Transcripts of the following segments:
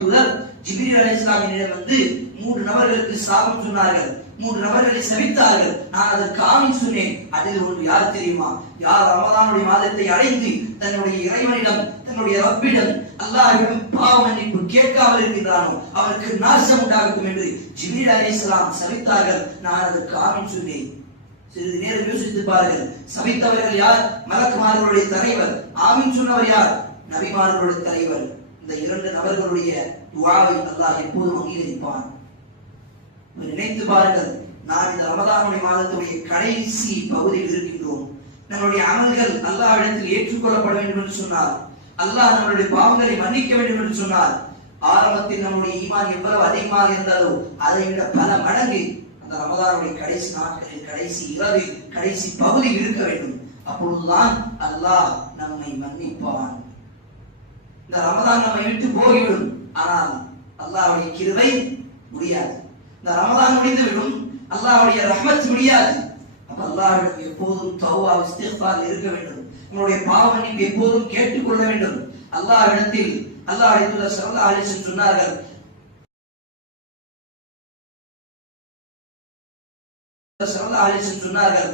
ஜிப்ரீல் அலைஹிஸ்ஸலாமிடம் வந்து 3 நபர்களுக்கு சாபம் சொன்னார்கள், 3 நபர்களை சபித்தார்கள். நான் அதற்கு ஆமீன் சொன்னேன். அதில் ஒன்று யார் தெரியுமா? யார் ரமதானுடைய மாதத்தை அடைந்து தன்னுடைய இறைவனிடம் தன்னுடைய ரப்பிடம் அல்லாஹ்விடம் பாவ மன்னிப்பு கேட்காமல் இருக்கின்றானோ அவருக்கு நாசம் உண்டாகட்டும் என்று ஜிப்ரீல் அலைஹிஸ்ஸலாம் சபித்தார்கள். நான் அதற்கு ஆமீன் சொன்னேன். சிறிது நேரம் யோசித்து பாருங்கள். சபித்தவர்கள் யார்? மலக்குமார்களுடைய தலைவர். ஆமீன் சொன்னவர் யார்? நபிமார்களுடைய தலைவர். இந்த 2 நபர்களுடைய துஆவை அல்லாஹ் எப்போதும் அங்கீகரிப்பான். நினைத்து பாருங்கள், நான் இந்த ரமதானுடைய மாதத்துடைய கடைசி பகுதியில் இருக்கின்றோம். நம்முடைய அமல்கள் அல்லாஹ்விடத்தில் ஏற்றுக்கொள்ளப்பட வேண்டும் என்று சொன்னார். அல்லாஹ் நம்முடைய பாவங்களை மன்னிக்க வேண்டும் என்று சொன்னார். ஆரம்பத்தில் நம்முடைய ஈமான் எவ்வளவு அதிகமாக இருந்தாலோ அதை விட பல மடங்கு அந்த ரமதானுடைய கடைசி நாட்களில், கடைசி இரவில், கடைசி பகுதியில் இருக்க வேண்டும். அப்பொழுதுதான் அல்லாஹ் நம்மை மன்னிப்பான். இந்த ரமதான் நம்மை விட்டு போய்விடும், ஆனால் அல்லாஹ்வுடைய கிருபை முடியாது. இந்த ரமதான் முடிந்துவிடும், அல்லாஹ்வுடைய ரஹ்மத் முடியாது. அப்ப அல்லாஹ்விடம் எப்போதும் தௌபா இஸ்திக்ஃபார் இருக்க வேண்டும். நம்முடைய பாவ மன்னிப்பு எப்போதும் கேட்டுக்கொள்ள வேண்டும். அல்லாஹ்விடத்தில் அல்லாஹ்வுடைய தூதர் ஸல்லல்லாஹு அலைஹி வஸல்லம் சொன்னார்கள்,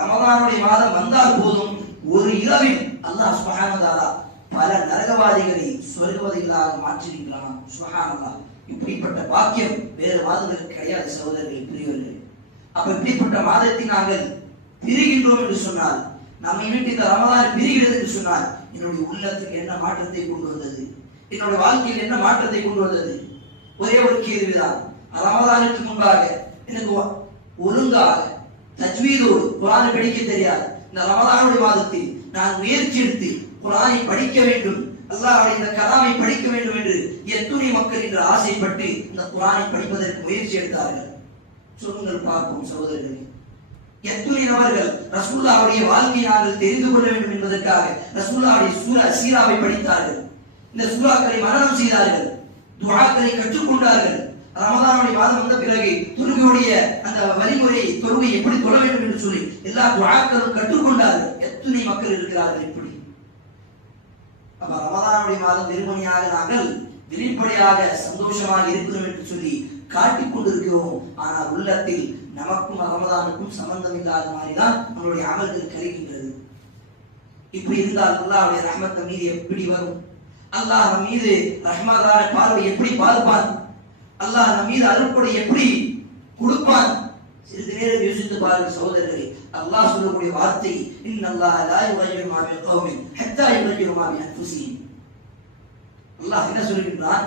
ரமதானுடைய மாதம் வந்தால் போதும் ஒரு இரவில் அல்லாஹ் சுப்ஹானஹு வ தஆலா பல நரகவாதிகளை சொர்க்கவாதிகளாக மாற்றிருக்கிறான். சுப்ஹானல்லாஹ். இப்படிப்பட்ட பாக்கியம் வேறு மாதங்களுக்கு கிடையாது சகோதரர்களே, பெரியவர்களே. அப்ப இப்படிப்பட்ட மாதத்தை நாங்கள் பிரிகின்றோம் என்று சொன்னால், நம்மை விட்டு இந்த ரமதான் பிரிகிறது என்று சொன்னால், என்னுடைய உள்ளத்துக்கு என்ன மாற்றத்தை கொண்டு வந்தது? என்னுடைய வாழ்க்கையில் என்ன மாற்றத்தை கொண்டு வந்தது? ஒரே ஒரு கேள்விதான். ரமதானுக்கு முன்பாக எனக்கு ஒழுங்காக தஜ்வீதோடு குர்ஆனை படிக்க தெரியாது. இந்த ரமதானுடைய மாதத்தில் நான் முயற்சி எடுத்து குர்ஆனை படிக்க வேண்டும், அல்லாஹ்வுடைய இந்த கலாமை படிக்க வேண்டும் என்று எத்துணை மக்கள் இன்று ஆசைப்பட்டு இந்த குர்ஆனை படிப்பதற்கு முயற்சி எடுத்தார்கள். சொல்லுங்கள் பார்ப்போம் சகோதரர்களே. எத்துணை நபர்கள் ரசூலுல்லாஹ்வுடைய வாழ்க்கையை நாங்கள் தெரிந்து கொள்ள வேண்டும் என்பதற்காக ரசூலுல்லாஹ்வுடைய சீராவை படித்தார்கள். இந்த சூறாக்களை மனனம் செய்தார்கள், துஆக்களை கற்றுக்கொண்டார்கள். ரமதானுடைய மாதம் வந்த பிறகு தொழுகையுடைய அந்த வழிமுறையை, தொழுகை எப்படி தொழ வேண்டும் என்று சொல்லி எல்லா துஆக்களும் கற்றுக்கொண்டார்கள். எத்துணை மக்கள் இருக்கிறார்கள் இப்படி. அப்ப ரமதானுடைய மாதம் வெறுமனையாக நாங்கள் வெளிப்படையாக சந்தோஷமாக இருக்கிறோம் என்று சொல்லி காட்டிக் கொண்டிருக்கிறோம். ஆனால் உள்ளத்தில் நமக்கும் ரமதானுக்கும் சம்பந்தம் இல்லாத மாதிரிதான் நம்மளுடைய அமல்கள் கருகின்றது. இப்படி இருந்தால் அல்லாஹ்வுடைய ரஹ்மத் நம் மீது எப்படி வரும்? அல்லாஹ் நம் மீது ரஹ்மத்தான பார்வை எப்படி பார்ப்பான்? அல்லாஹ் நம் மீது அருள்கொடை எப்படி கொடுப்பான்? சிறிது நேரம் யோசித்து பாருங்கள் சகோதரர்களே. அல்லாஹ் சொல்லக்கூடிய வார்த்தை, இன்னல்லாஹ லா யுகையிரு மா பிகௌமின் ஹத்தா யுகையிரு மா பி அன்ஃபுஸிஹிம். அல்லாஹ் என்ன சொல்கிறான்?